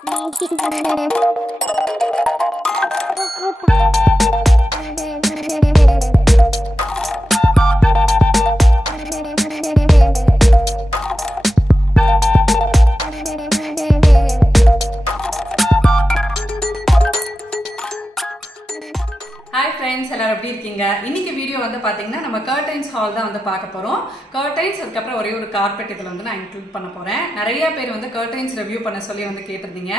Hi friends, எல்லாரும் எப்படி இருக்கீங்க? இன்னைக்கு வீடியோ வந்து பாத்தீங்கன்னா நம்ம கர்டைன்ஸ் ஹால் தான் வந்து பார்க்க போறோம். கர்டைன்ஸ் அதுக்கு அப்புறம் ஒரே ஒரு கார்பெட் இதுல வந்து நான் இன்க்ளூட் பண்ண போறேன். நிறைய பேர் வந்து கர்டைன்ஸ் ரிவ்யூ பண்ண சொல்லி வந்து கேட்டிருந்தீங்க.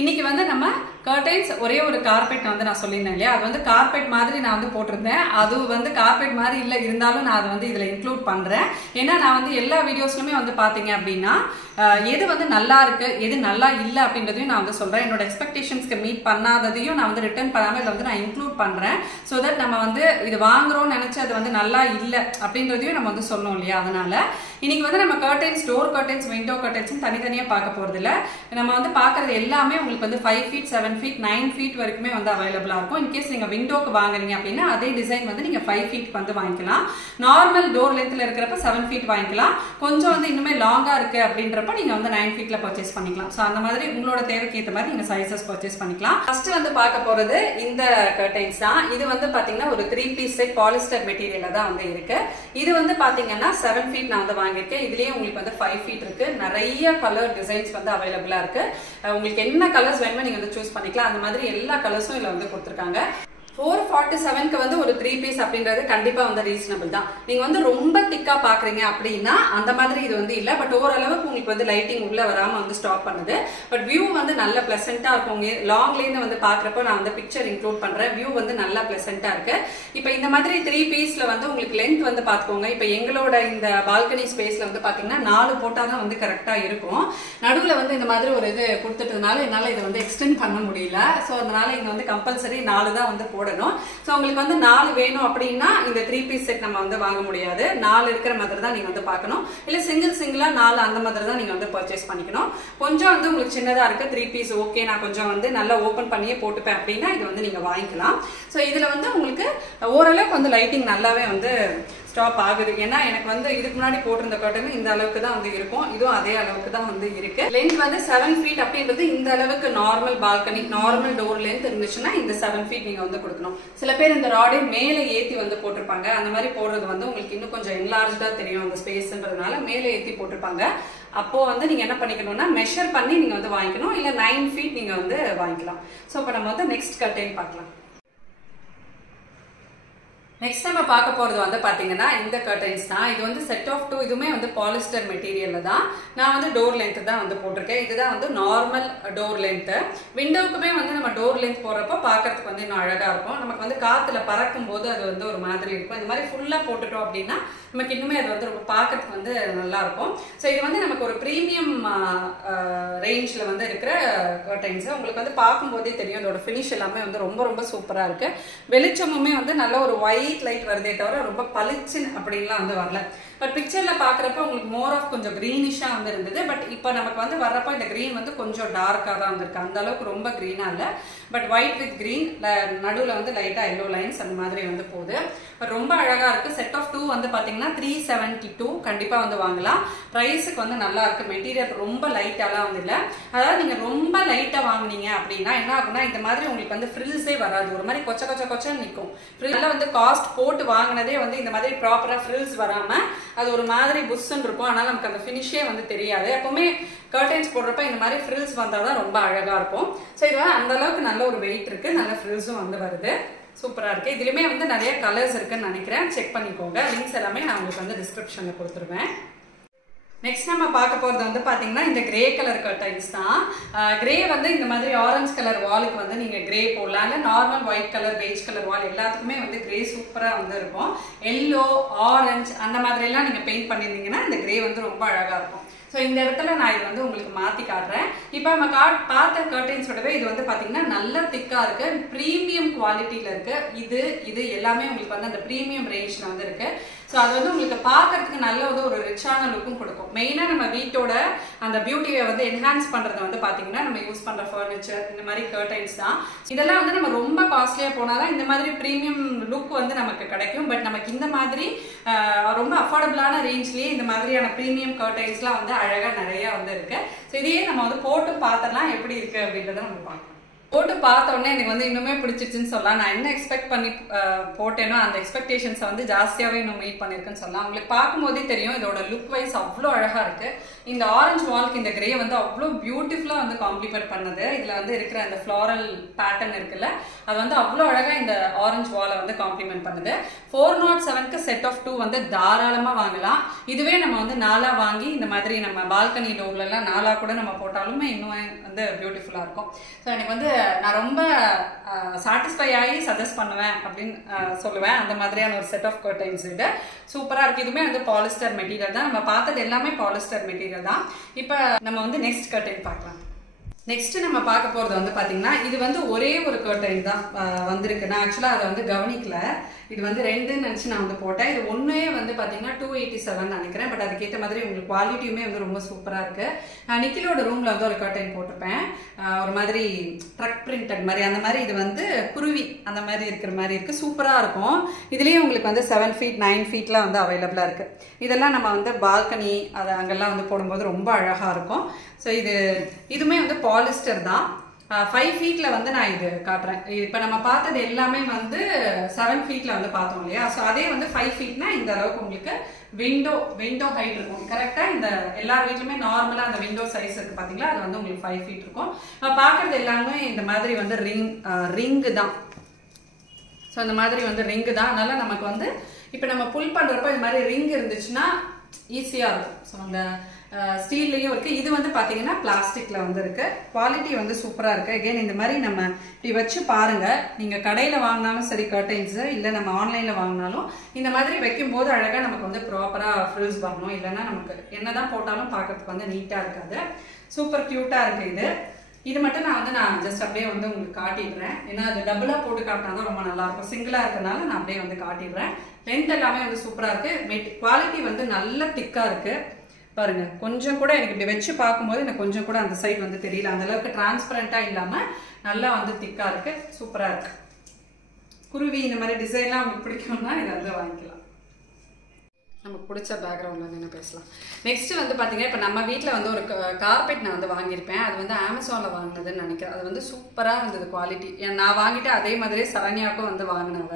இன்னைக்கு வந்து நம்ம கர்டைன்ஸ் ஒரே ஒரு கார்பெட் வந்து நான் சொல்லியிருந்தேன் இல்லையா, அது வந்து கார்பெட் மாதிரி நான் வந்து போட்டிருந்தேன். அது வந்து கார்பெட் மாதிரி இல்லை, இருந்தாலும் நான் அதை வந்து இதுல இன்க்ளூட் பண்றேன். ஏன்னா நான் வந்து எல்லா வீடியோஸ்லுமே வந்து பாத்தீங்க அப்படின்னா எது வந்து நல்லா இருக்கு எது நல்லா இல்லை அப்படின்றதையும் நான் வந்து சொல்றேன். என்னோட எக்ஸ்பெக்டேஷன்ஸ்க்கு மீட் பண்ணாததையும் நான் வந்து ரிட்டர்ன் பண்ணாம இதில் வந்து நான் இன்க்ளூட் பண்றேன். ஸோ தட் நம்ம வந்து இது வாங்குறோம்னு நினைச்சு அது வந்து நல்லா இல்லை அப்படின்றதையும் நம்ம வந்து சொல்லணும் இல்லையா. அதனால இன்னைக்கு வந்து நம்ம curtains, door curtains, window curtains தனித்தனியாக பார்க்க போறது இல்லை. நம்ம வந்து பார்க்கறது எல்லாமே உங்களுக்கு வந்து 5 feet 7 feet 9 feet வரைக்குமே வந்து அவைலபிளா இருக்கும். இன்கேஸ் நீங்க விண்டோக்கு வாங்குறீங்க அப்படின்னா அதே டிசைன் வந்து நீங்க 5 feet வந்து வாங்கிக்கலாம். நார்மல் டோர் லென்த்ல இருக்கிறப்ப 7 feet வாங்கிக்கலாம். கொஞ்சம் வந்து இன்னுமே லாங்கா இருக்கு அப்படின்றப்ப நீங்க வந்து 9 feetல பர்ச்சேஸ் பண்ணிக்கலாம். ஸோ அந்த மாதிரி உங்களோட தேவைக்கு ஏற்ற மாதிரி நீங்க சைசஸ் பர்ச்சேஸ் பண்ணிக்கலாம். ஃபர்ஸ்ட் வந்து பார்க்க போறது இந்த கர்டைன்ஸ் தான். இது வந்து பாத்தீங்கன்னா ஒரு 3 piece செட் பாலிஸ்டர் மெட்டீரியல்ல தான் வந்து இருக்கு. இது வந்து பாத்தீங்கன்னா 7 feet நான் வந்து வாங்கியிருக்கேன். இதுலயே உங்களுக்கு வந்து 5 feet இருக்கு. நிறைய கலர் டிசைன்ஸ் வந்து அவைலபிளா இருக்கு. உங்களுக்கு என்ன கலர்ஸ் வேணுமோ நீங்க வந்து சூஸ் பண்ணிக்கலாம். அந்த மாதிரி எல்லா கலர்ஸும் இதுல வந்து கொடுத்துருக்காங்க. 447க்கு வந்து ஒரு 3 piece அப்படின்றது கண்டிப்பா வந்து ரீசனபிள் தான். நீங்க வந்து ரொம்ப திக்கா பாக்குறீங்க அப்படின்னா அந்த மாதிரி இது வந்து இல்ல. பட் ஓரளவுக்கு உங்களுக்கு வந்து லைட்டிங் உள்ள வராம வந்து ஸ்டாப் பண்ணுது. பட் வியூ வந்து நல்ல பிளசண்டா இருக்கும். லாங்ல இருந்து வந்து பாக்குறப்ப நான் வந்து பிக்சர் இன்க்ளூட் பண்றேன். வியூ வந்து நல்ல பிளசண்டா இருக்கு. இப்ப இந்த மாதிரி 3 pieceல வந்து உங்களுக்கு லென்த் வந்து பாத்துக்கோங்க. இப்ப எங்களோட இந்த பால்கனி ஸ்பேஸ்ல வந்து பாத்தீங்கன்னா 4 போட்டாதான் வந்து கரெக்டா இருக்கும். நடுவுல வந்து இந்த மாதிரி ஒரு இது கொடுத்துட்டதுனால என்னால இதை வந்து எக்ஸ்டெண்ட் பண்ண முடியல. சோ அதனால இங்க வந்து கம்பல்சரி 4 தான் வந்து போடணும். சோ உங்களுக்கு வந்து 4 வேணும் அப்படின்னா இந்த 3 piece செட் நம்ம வந்து வாங்க முடியாது. 4 இருக்கிற மாதிரி தான் நீங்க வந்து பார்க்கணும். இல்ல சிங்கிளா 4 அந்த மாதிரி தான் நீங்க வந்து பர்ச்சேஸ் பண்ணிக்கணும். கொஞ்சம் வந்து உங்களுக்கு சின்னதா இருக்கு 3 piece ஓகே, நான் கொஞ்சம் வந்து நல்லா ஓபன் பண்ணியே போட்டுப்பேன் அப்படின்னா இது வந்து நீங்க வாங்கிக்கலாம். சோ இதுல வந்து உங்களுக்கு ஓரளவுக்கு வந்து லைட்டிங் நல்லாவே வந்து ஸ்டாப் ஆகுது. ஏன்னா எனக்கு வந்து இதுக்கு முன்னாடி போட்டிருந்த கர்டன் இந்த அளவுக்கு தான் வந்து இருக்கும். இதுவும் அதே அளவுக்கு தான் வந்து இருக்கு. லென்த் வந்து 7 feet அப்படின்றது இந்த அளவுக்கு normal balcony, normal door length இருந்துச்சுன்னா இந்த 7 feet நீங்க வந்து கொடுக்கணும். சில பேர் இந்த ராடே மேலே ஏத்தி வந்து போட்டிருப்பாங்க. அந்த மாதிரி போடுறது வந்து உங்களுக்கு இன்னும் கொஞ்சம் என்லார்ஜா தெரியும் அந்த ஸ்பேஸ்ன்றதுனால மேலே ஏத்தி போட்டிருப்பாங்க. அப்போ வந்து நீங்க என்ன பண்ணிக்கணும்னா மெஷர் பண்ணி நீங்க வந்து வாங்கிக்கணும். இல்ல 9 feet நீங்க வந்து வாங்கிக்கலாம். சோ இப்போ நம்ம வந்து நெக்ஸ்ட் கர்டைன் பார்க்கலாம். நெக்ஸ்ட் நம்ம பார்க்க போறது வந்து பாத்தீங்கன்னா இந்த கர்டைன்ஸ் தான். இது வந்து செட் ஆஃப் 2. இதுவுமே வந்து பாலிஸ்டர் மெட்டீரியல்ல தான். நான் வந்து டோர் லென்த் தான் வந்து போட்டிருக்கேன். இதுதான் வந்து நார்மல் டோர் லென்த். விண்டோவுக்குமே வந்து நம்ம டோர் லென்த் போடுறப்ப பாக்குறதுக்கு வந்து இன்னும் அழகா இருக்கும். நமக்கு வந்து காத்துல பறக்கும் போது அது வந்து ஒரு மாதிரி இருக்கும். இந்த மாதிரி ஃபுல்லா போட்டுட்டோம் அப்படின்னா நமக்கு இன்னுமே அது வந்து ரொம்ப பாக்கிறதுக்கு வந்து நல்லா இருக்கும். ஸோ இது வந்து நமக்கு ஒரு ப்ரீமியம் ரேஞ்ச்ல வந்து இருக்கிற கர்டைன்ஸ். உங்களுக்கு வந்து பார்க்கும்போதே தெரியும் அதோட ஃபினிஷ் எல்லாமே வந்து ரொம்ப ரொம்ப சூப்பரா இருக்கு. வெளிச்சமுமே வந்து நல்ல ஒரு ஒயிட் லைட் வருதே தவிர ரொம்ப பளிச்சுன்னு அப்படின்லாம் வந்து வரல. பட் பிக்சர்ல பாக்குறப்ப உங்களுக்கு மோர் ஆஃப் கொஞ்சம் கிரீனிஷா வந்து இருந்தது. பட் இப்போ நமக்கு வந்து வர்றப்ப இந்த கிரீன் வந்து கொஞ்சம் டார்க்கா தான் வந்திருக்கு. அந்த அளவுக்கு ரொம்ப கிரீனா இல்ல. பட் ஒயிட் வித் கிரீன், நடுவுல வந்து லைட்டா எல்லோ லைன்ஸ் அந்த மாதிரி வந்து போகுது. பட் ரொம்ப அழகா இருக்கு. செட் ஆஃப் 2 வந்து பாத்தீங்கன்னா 372 கண்டிப்பா வந்து வாங்கலாம். பிரைஸுக்கு வந்து நல்லா இருக்கு. மெட்டீரியல் ரொம்ப லைட்டாலாம் வந்து இல்ல. அதாவது நீங்க ரொம்ப லைட்டா வாங்குனீங்க அப்படின்னா என்ன ஆகும்னா இந்த மாதிரி உங்களுக்கு வந்து ஃப்ரில்ஸே வராது. ஒரு மாதிரி கொச்சன்னு நிற்கும். ஃப்ரில்ல வந்து காஸ்ட் போட்டு வாங்கினதே வந்து இந்த மாதிரி ப்ராப்பரா ஃப்ரில்ஸ் வராம அது ஒரு மாதிரி புஷ்ன்னு இருக்கும். ஆனால் நமக்கு அந்த ஃபினிஷே வந்து தெரியாது. எப்பவுமே கர்டைன்ஸ் போடுறப்ப இந்த மாதிரி ஃப்ரில்ஸ் வந்தாதான் ரொம்ப அழகா இருக்கும். ஸோ இது அந்த அளவுக்கு நல்ல ஒரு வெயிட் இருக்கு. நல்ல ஃப்ரில்ஸும் வந்து வருது. சூப்பரா இருக்கு. இதுலயுமே வந்து நிறைய கலர்ஸ் இருக்குன்னு நினைக்கிறேன். செக் பண்ணிக்கோங்க. லிங்க்ஸ் எல்லாமே நான் உங்களுக்கு வந்து டிஸ்கிரிப்ஷன்ல கொடுத்துருவேன். நெக்ஸ்ட் நம்ம பார்க்க போறது வந்து பாத்தீங்கன்னா இந்த கிரே கலர் கர்டைன்ஸ் தான். கிரே வந்து இந்த மாதிரி ஆரஞ்சு கலர் வாலுக்கு வந்து நீங்க கிரே போடலாம். இல்ல normal white colour, beige colour wall எல்லாத்துக்குமே வந்து கிரே சூப்பரா வந்து இருக்கும். எல்லோ, ஆரஞ்சு அந்த மாதிரி எல்லாம் நீங்க பெயிண்ட் பண்ணிருந்தீங்கன்னா இந்த கிரே வந்து ரொம்ப அழகா இருக்கும். ஸோ இந்த இடத்துல நான் இது வந்து உங்களுக்கு மாத்தி காட்டுறேன். இப்போ நம்ம பார்த்த கர்டைன்ஸோடவே இது வந்து பாத்தீங்கன்னா நல்ல திக்கா இருக்கு. ப்ரீமியம் குவாலிட்டியில இருக்கு. இது எல்லாமே உங்களுக்கு வந்து அந்த ப்ரீமியம் ரேஞ்ச்ல வந்து இருக்கு. ஸோ ஸோ அது வந்து உங்களுக்கு பார்க்கறதுக்கு நல்ல ஒரு ரிச்சான லுக்கும் கொடுக்கும். மெயினாக நம்ம வீட்டோட அந்த பியூட்டியை வந்து என்ஹான்ஸ் பண்ணுறது வந்து பார்த்தீங்கன்னா நம்ம யூஸ் பண்ணுற ஃபர்னிச்சர் இந்த மாதிரி கர்டைன்ஸ் தான். இதெல்லாம் வந்து நம்ம ரொம்ப காஸ்ட்லியாக போனாதான் இந்த மாதிரி ப்ரீமியம் லுக் வந்து நமக்கு கிடைக்கும். பட் நமக்கு இந்த மாதிரி ரொம்ப அஃபோர்டபுளான ரேஞ்ச்லேயே இந்த மாதிரியான ப்ரீமியம் கர்டைன்ஸ்லாம் வந்து அழகாக நிறைய வந்து இருக்கு. ஸோ இதையே நம்ம வந்து போட்டு பார்த்துடலாம் எப்படி இருக்கு அப்படின்றத நம்ம பார்க்கலாம். போட்டு பார்த்த உடனே எனக்கு வந்து இன்னுமே பிடிச்சிச்சுன்னு சொல்லலாம். நான் என்ன எக்ஸ்பெக்ட் பண்ணி போட்டேனோ அந்த எக்ஸ்பெக்டேஷன்ஸை வந்து ஜாஸ்தியாகவே இன்னும் மீட் பண்ணியிருக்குன்னு சொல்லலாம். உங்களுக்கு பார்க்கும்போதே தெரியும் இதோட லுக் வைஸ் அவ்வளோ அழகாக இருக்கு. இந்த ஆரஞ்சு வால்க்கு இந்த கிரே வந்து அவ்வளோ பியூட்டிஃபுல்லாக வந்து காம்ப்ளிமெண்ட் பண்ணுது. இதில் வந்து இருக்கிற அந்த ஃப்ளாரல் பேட்டர்ன் இருக்குல்ல, அது வந்து அவ்வளோ அழகாக இந்த ஆரஞ்சு வாலை வந்து காம்ப்ளிமெண்ட் பண்ணுது. 407க்கு செட் ஆஃப் 2 வந்து தாராளமாக வாங்கலாம். இதுவே நம்ம வந்து 4 வாங்கி இந்த மாதிரி நம்ம பால்கனி டோர்லாம் 4 கூட நம்ம போட்டாலுமே இன்னும் வந்து பியூட்டிஃபுல்லாக இருக்கும். ஸோ எனக்கு வந்து நான் ரொம்ப சாட்டிஸ்ஃபை ஆகி சஜஸ்ட் பண்ணுவேன் அப்படின்னு சொல்லுவேன். அந்த மாதிரியான ஒரு செட் ஆஃப் கர்டைன்ஸ் இது சூப்பராக இருக்குது. இதுவுமே வந்து பாலிஸ்டர் மெட்டீரியல் தான். நம்ம பார்த்தது எல்லாமே பாலிஸ்டர் மெட்டீரியல் தான். இப்போ நம்ம வந்து நெக்ஸ்ட் கர்டைன் பார்க்கலாம். நெக்ஸ்ட் நம்ம பார்க்க போகிறது வந்து பார்த்தீங்கன்னா இது வந்து ஒரே ஒரு கர்டைன் தான் வந்திருக்கு. நான் ஆக்சுவலாக அதை வந்து கவனிக்கல. இது வந்து 2ன்னு நினச்சி நான் வந்து போட்டேன். இது ஒன்றே வந்து பார்த்தீங்கன்னா 287 நினைக்கிறேன். பட் அதுக்கேற்ற மாதிரி உங்களுக்கு குவாலிட்டியுமே வந்து ரொம்ப சூப்பராக இருக்குது. நான் நிக்கிலோட ரூமில் வந்து ஒரு கர்டைன் போட்டிருப்பேன். ஒரு மாதிரி ட்ரக் பிரிண்டட் மாதிரி அந்த மாதிரி இது வந்து குருவி அந்த மாதிரி இருக்கிற மாதிரி இருக்குது. சூப்பராக இருக்கும். இதுலேயும் உங்களுக்கு வந்து 7 feet 9 feetலாம் வந்து அவைலபிளாக இருக்குது. இதெல்லாம் நம்ம வந்து பால்கனி அது அங்கெல்லாம் வந்து போடும்போது ரொம்ப அழகாக இருக்கும். ஸோ இதுவுமே வந்து பாலிஸ்டர் தான். 5 feetல வந்து நான் இது காட்டுறேன். இப்போ நம்ம பார்த்தது எல்லாமே வந்து 7 feetல வந்து பார்த்தோம் இல்லையா. ஸோ அதே வந்து 5 feetனா இந்த அளவுக்கு உங்களுக்கு விண்டோ ஹைட் இருக்கும். கரெக்டாக இந்த எல்லார் வீட்லையுமே நார்மலாக அந்த விண்டோ சைஸ் இருக்குது பார்த்தீங்களா, அது வந்து உங்களுக்கு 5 feet இருக்கும். பார்க்குறது எல்லாமே இந்த மாதிரி வந்து ரிங்கு தான். ஸோ இந்த மாதிரி வந்து ரிங்கு தான். அதனால நமக்கு வந்து இப்போ நம்ம புல் பண்ணுறப்போ இது மாதிரி ரிங் இருந்துச்சுன்னா ஈஸியாக இருக்கும். ஸோ அந்த ஸ்டீல்லையும் இருக்குது. இது வந்து பார்த்தீங்கன்னா பிளாஸ்டிக்கில் வந்து இருக்குது. குவாலிட்டி வந்து சூப்பராக இருக்குது. அகெயின் இந்த மாதிரி நம்ம இப்படி வச்சு பாருங்கள். நீங்கள் கடையில் வாங்கினாலும் சரி கர்டைன்ஸு, இல்லை நம்ம ஆன்லைனில் வாங்கினாலும் இந்த மாதிரி வைக்கும்போது அழகாக நமக்கு வந்து ப்ராப்பராக ஃப்ரில்ஸ் வரணும். இல்லைன்னா நமக்கு என்ன தான் போட்டாலும் பார்க்கறதுக்கு வந்து நீட்டாக இருக்காது. சூப்பர் க்யூட்டாக இருக்குது. இது மட்டும் நான் ஜஸ்ட் அப்படியே வந்து உங்களுக்கு காட்டிடுறேன். ஏன்னா அது டபுளாக போட்டு காட்டினா தான் ரொம்ப நல்லாயிருக்கும். சிங்கிளாக இருக்கிறதுனால நான் அப்படியே வந்து காட்டிடுறேன். லென்த் எல்லாமே வந்து சூப்பராக இருக்குது. குவாலிட்டி வந்து நல்ல திக்காக இருக்குது. பாருங்க, கொஞ்சம் கூட எனக்கு இப்படி வச்சு பார்க்கும்போது எனக்கு கொஞ்சம் கூட அந்த சைடு வந்து தெரியல. அந்த அளவுக்கு டிரான்ஸ்பரண்டா இல்லாம நல்லா வந்து திக்கா இருக்கு. சூப்பரா இருக்கு. குருவி இந்த மாதிரி டிசைன்லாம் உங்களுக்கு பிடிக்கும்னா இதை வந்து வாங்கிக்கலாம். நமக்கு பிடிச்ச பேக்ரவுண்ட்ல என்ன பேசலாம். நெக்ஸ்ட் வந்து பார்த்தீங்கன்னா இப்போ நம்ம வீட்டில் வந்து ஒரு கார்பெட் நான் வந்து வாங்கியிருப்பேன். அது வந்து அமேசானில் வாங்கினதுன்னு நினைக்கிறேன். அது வந்து சூப்பராக இருந்தது குவாலிட்டி. நான் வாங்கிட்டு அதே மாதிரியே சரண்யாவுக்கும் வந்து வாங்கினாங்க.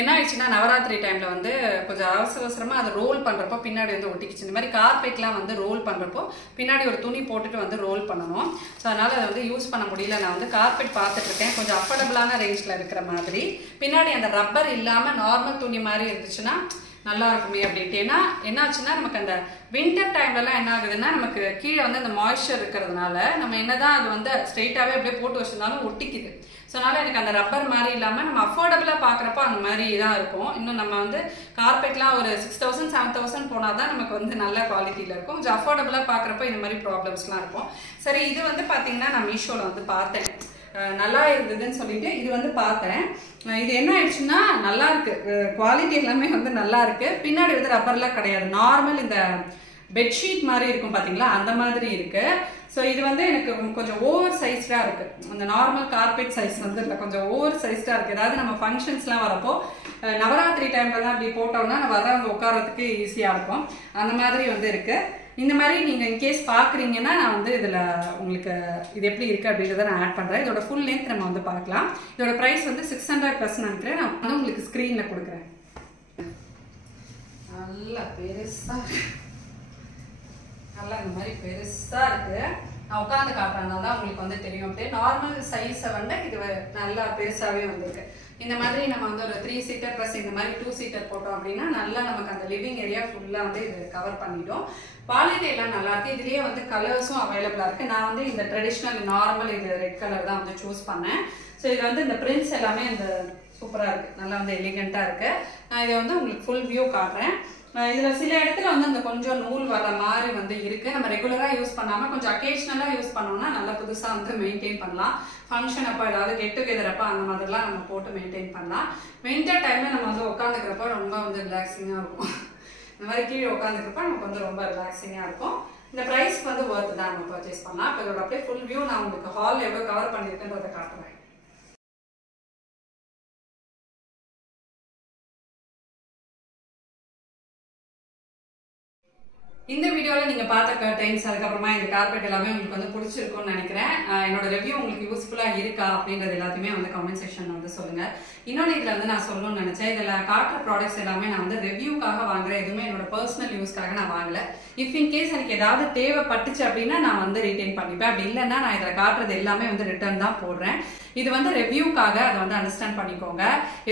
என்ன ஆயிடுச்சுன்னா நவராத்திரி டைமில் வந்து கொஞ்சம் அவசரமாக அதை ரோல் பண்ணுறப்போ பின்னாடி வந்து ஒட்டிக்கிச்சு. இந்த மாதிரி கார்பெட்லாம் வந்து ரோல் பண்ணுறப்போ பின்னாடி ஒரு துணி போட்டுட்டு வந்து ரோல் பண்ணணும். ஸோ அதனால் அதை வந்து யூஸ் பண்ண முடியல. நான் வந்து கார்பெட் பார்த்துட்ருக்கேன் கொஞ்சம் அஃபோர்டபுளான ரேஞ்சில் இருக்கிற மாதிரி. பின்னாடி அந்த ரப்பர் இல்லாமல் நார்மல் துணி மாதிரி இருந்துச்சுன்னா நல்லா இருக்குமே அப்படின்ட்டு. ஏன்னா என்ன ஆச்சுன்னா நமக்கு அந்த வின்டர் டைம்லலாம் என்ன ஆகுதுன்னா நமக்கு கீழே வந்து அந்த மாய்ஸ்சர் இருக்கிறதுனால நம்ம என்னதான் அது வந்து ஸ்ட்ரெயிட்டாகவே அப்படியே போட்டு வச்சிருந்தாலும் ஒட்டிக்குது. ஸோ அதனால் எனக்கு அந்த ரப்பர் மாதிரி இல்லாமல் நம்ம அஃபோர்டபுளாக பார்க்குறப்போ அந்த மாதிரி தான் இருக்கும். இன்னும் நம்ம வந்து கார்பெட்லாம் ஒரு 6000 7000 போனால் தான் நமக்கு வந்து நல்ல குவாலிட்டியில் இருக்கும். கொஞ்சம் அஃபோர்டபுளாக பார்க்குறப்போ இந்த மாதிரி ப்ராப்ளம்ஸ்லாம் இருக்கும். சரி, இது வந்து பார்த்தீங்கன்னா நான் மீஷோவில் வந்து பார்த்தேன். நல்லா இருந்ததுன்னு சொல்லிட்டு இது வந்து பார்த்தேன். இது என்ன ஆயிடுச்சுன்னா நல்லா இருக்கு. குவாலிட்டி எல்லாமே வந்து நல்லா இருக்கு. பின்னாடி வந்து ரப்பர்லாம் கிடையாது. நார்மல் இந்த பெட்ஷீட் மாதிரி இருக்கும் பார்த்தீங்களா, அந்த மாதிரி இருக்கு. ஸோ இது வந்து எனக்கு கொஞ்சம் ஓவர் சைஸ்டாக இருக்கு. அந்த நார்மல் கார்பெட் சைஸ் வந்து இல்லை, கொஞ்சம் ஓவர் சைஸ்டாக இருக்கு. ஏதாவது நம்ம ஃபங்க்ஷன்ஸ்லாம் வரப்போ நவராத்திரி டைம்ல தான் இப்படி போட்டோம்னா வரவங்க உட்காரத்துக்கு ஈஸியாக இருக்கும். அந்த மாதிரி வந்து இருக்கு. இந்த மாதிரி நீங்கள் இன்கேஸ் பார்க்குறீங்கன்னா நான் வந்து இதில் உங்களுக்கு இது எப்படி இருக்குது அப்படின்றத நான் ஆட் பண்ணுறேன். இதோட ஃபுல் லென்த் நம்ம வந்து பார்க்கலாம். இதோட ப்ரைஸ் வந்து 600+ நினைக்கிறேன். நான் வந்து உங்களுக்கு ஸ்க்ரீனில் கொடுக்குறேன். நல்லா பெருசாக நல்லா இந்த மாதிரி பெருசாக இருக்குது. நான் உட்காந்து காட்டுறதுனால தான் உங்களுக்கு வந்து தெரியும். அப்படியே நார்மல் சைஸை வந்து இது நல்லா பெருசாகவே வந்துருக்கு. இந்த மாதிரி நம்ம வந்து ஒரு 3 seater ப்ளஸ் இந்த மாதிரி 2 seater போட்டோம் அப்படின்னா நல்லா நமக்கு அந்த லிவிங் ஏரியா ஃபுல்லாக வந்து இது கவர் பண்ணிட்டோம். குவாலிட்டி எல்லாம் நல்லா இருக்கு. இதுலேயே வந்து கலர்ஸும் அவைலபிளாக இருக்குது. நான் வந்து இந்த ட்ரெடிஷ்னல் நார்மல் இது ரெட் கலர் தான் வந்து சூஸ் பண்ணேன். ஸோ இது வந்து இந்த பிரிண்ட்ஸ் எல்லாமே இந்த சூப்பராக இருக்குது. நல்லா வந்து எலிகெண்ட்டாக இருக்குது. நான் இதை வந்து உங்களுக்கு ஃபுல் வியூ காட்டுறேன். இதுல சில இடத்துல வந்து அந்த கொஞ்சம் நூல் வர மாதிரி வந்து இருக்கு. நம்ம ரெகுலரா யூஸ் பண்ணாம கொஞ்சம் அக்கேஷனலா யூஸ் பண்ணோம்னா நல்லா புதுசா வந்து மெயின்டைன் பண்ணலாம். ஃபங்க்ஷன் அப்போ ஏதாவது கெட் டுகெதர் அப்போ அந்த மாதிரிலாம் நம்ம போட்டு மெயின்டைன் பண்ணலாம். வின்டர் டைம்ல நம்ம வந்து உட்காந்துக்கிறப்ப ரொம்ப வந்து ரிலாக்ஸிங்கா இருக்கும். இந்த மாதிரி கீழே உட்காந்துக்கிறப்ப நமக்கு வந்து ரொம்ப ரிலாக்ஸிங்கா இருக்கும். இந்த பிரைஸ்க்கு வந்து ஒர்த் தான் நம்ம பர்ச்சேஸ் பண்ணலாம். இப்போ இதோட அப்படியே ஃபுல் வியூ நான் உங்களுக்கு ஹால் எவ்வளோ கவர் பண்ணியிருக்கேன்றதை காட்டுறேன். இந்த வீடியோல நீங்க பார்த்த கர்டைன்ஸ் அதுக்கப்புறமா இந்த கார்பெட் எல்லாமே உங்களுக்கு வந்து பிடிச்சிருக்கும்னு நினைக்கிறேன். என்னோட ரிவ்யூ உங்களுக்கு யூஸ்ஃபுல்லா இருக்கா அப்படின்றது எல்லாத்தையுமே வந்து கமெண்ட் செக்ஷன்ல வந்து சொல்லுங்க. இன்னொன்று இதுல வந்து நான் சொல்லணும்னு நினைச்சேன், இதுல காட்டுற ப்ராடக்ட்ஸ் எல்லாமே நான் வந்து ரிவ்யூக்காக வாங்குறேன், எதுவுமே என்னோட பர்சனல் யூஸ்க்காக நான் வாங்கல. இஃப் இன் கேஸ் எனக்கு ஏதாவது தேவைப்பட்டுச்சு அப்படின்னா நான் வந்து ரீட்டைன் பண்ணிப்பேன். அப்படி இல்லைன்னா நான் இதுல காட்டுறது எல்லாமே வந்து ரிட்டர்ன் தான் போடுறேன். இது வந்து ரிவ்யூக்காக, அதை வந்து அண்டர்ஸ்டாண்ட் பண்ணிக்கோங்க.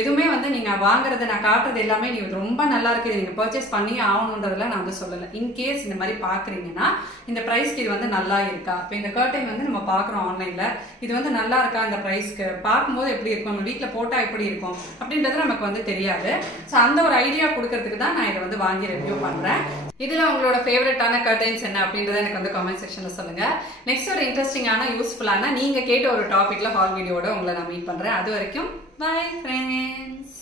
எதுவுமே வந்து நீங்க வாங்குறது நான் காட்டுறது எல்லாமே நீ ரொம்ப நல்லா இருக்கு நீங்க பர்ச்சேஸ் பண்ணி ஆகணுன்றதுல நான் வந்து சொல்லலை. இன்கேஸ் இந்த மாதிரி பாக்குறீங்கன்னா இந்த பிரைஸ்க்கு இது வந்து நல்லா இருக்கா, இப்போ இந்த கர்டைன் வந்து நம்ம பாக்குறோம் ஆன்லைன்ல, இது வந்து நல்லா இருக்கா, இந்த பிரைஸ்க்கு பார்க்கும்போது எப்படி இருக்கும், நம்ம வீட்டுல போட்டா எப்படி இருக்கும் அப்படின்றது நமக்கு வந்து தெரியாது. ஸோ அந்த ஒரு ஐடியா கொடுக்கறதுக்கு தான் நான் இதை வந்து வாங்கி ரிவ்யூ பண்றேன். இதுல உங்களோட ஃபேவரட்டான கர்டைன்ஸ் என்ன அப்படின்றத எனக்கு வந்து கமெண்ட் செக்ஷன்ல சொல்லுங்க. நெக்ஸ்ட் ஒரு இன்ட்ரெஸ்டிங்கான யூஸ்ஃபுல்லான நீங்க கேட்ட ஒரு டாபிக்ல ஹால் வீடியோட உங்களை நான் மீட் பண்றேன். அது வரைக்கும் பை ஃப்ரெண்ட்ஸ்.